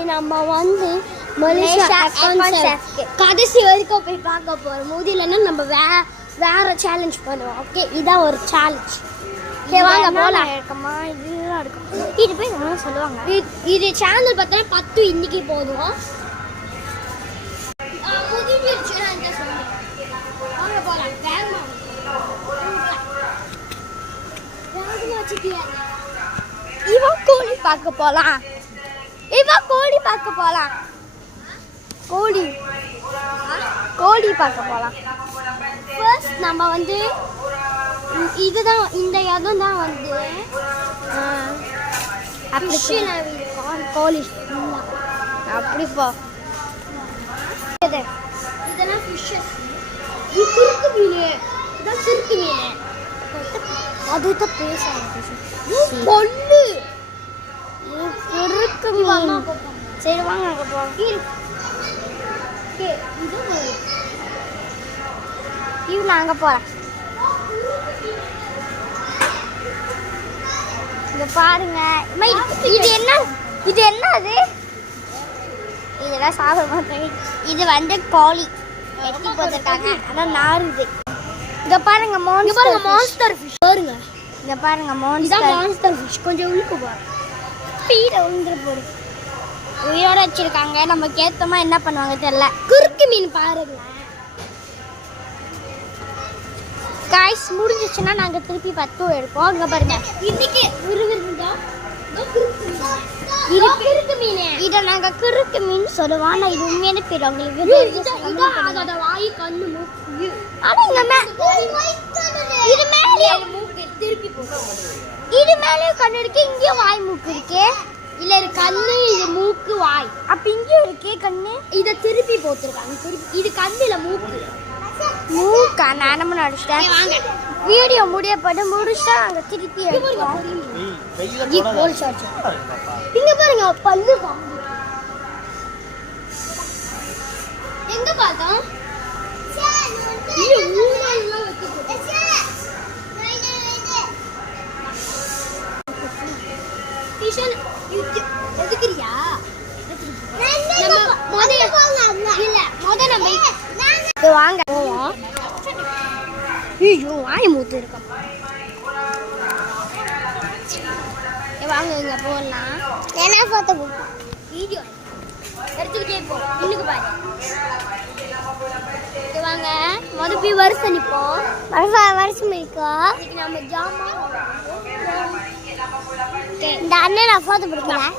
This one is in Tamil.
இன்னைக்கு நம்ம வந்து மலேசியா கடைசி வரைக்கும் போய் பார்க்க போறோம். முதல்லன்னா நம்ம வேற சேலஞ்ச் பண்ணுவோம். ஓகே, இதான் ஒரு சேலஞ்ச். ஓகே, வாங்க போலாம். இருக்குமா இதுதான் இருக்கும். இது போய் என்ன சொல்லுவாங்க, இது சேனல் பார்த்தா 10 இன்னைக்கு போதும். வாங்க போலாம். இவன் கோழி பார்க்க போலாம். கோழி பார்க்க போலாம். ஃபர்ஸ்ட் நம்ம வந்து இதுதான், இந்த இடம் தான் வந்து கோழி அப்படி போ. இதெல்லாம் ஃபிஷ்ஷஸ். இது குறுக்கு மீன். இதான் குறுக்கு மீன். அதுதான் பேசாது கொல்லு. குறுக்கு மீன். சரி வாங்க அங்கே போகலாம். இது நான் அங்கே போகிறேன். இங்க பாருங்க. இது என்னது? இதெல்லாம் சாப்பிட மாட்டேங்க. இது வந்து கோழி வெட்டி போட்டுருக்காங்க. அதான் நாருது. இங்க பாருங்க மான்ஸ்டர் ஃபிஷ் பாருங்க. இங்க பாருங்க மான்ஸ்டர் ஃபிஷ். கொஞ்சம் உள்ளுக்கு போ. ஸ்பீட உந்துற போடு. உயிரோட வச்சிருக்காங்க. நமக்கு ஏத்தமா என்ன பண்ணுவாங்க தெரியல. குறுக்கு மீன் பாருங்க. காய்ஸ் முடிஞ்சிச்சுன்னா நாங்க திருப்பி 10 எடுப்போம். அங்க பாருங்க. இன்னைக்கு குறுக்கு மீன். இத நாங்க குறுக்கு மீன் சொல்லுவோம். ஆனா இது உண்மையான பேர் உங்களுக்கு. அதோட வாய், கண்ணு, மூக்கு. ஆனா இங்க இது மேலே மூக்கு திருப்பி போடுறோம். இது மேலே கண்ணு இருக்கு. இங்கேயும் வாய் மூக்கு இருக்கு. இல்ல இது கண்ணு, இது மூக்கு, வாய். அப்ப இங்கேயும் இருக்கே கண்ணு. இத திருப்பி போட்டுருக்காங்க. இது கண்ணு இல்ல மூக்கு. மூக்கா நானும் நடிச்சிட்டேன். வாங்க வீடியோ முடிச்சா அங்க திருப்பி எடுப்போம். இங்க பாருங்க பல்லு. எங்க பார்த்தோம்? எடுக்கிறியா? வாங்க போவோம். ஐயோ வாய் மூத்து இருக்க. வாங்க இங்க போகலாம். என்ன போட்டோ வீடியோ எடுத்துக்கிட்டே போ. இன்னுக்கு பாரு. வாங்க போய் வருஷம் நிற்போம். வருஷம் இருக்கா? இன்னைக்கு நம்ம ஜாமான் இந்த அண்ணன் நான் போட்டோ பிடிக்கிறேன்.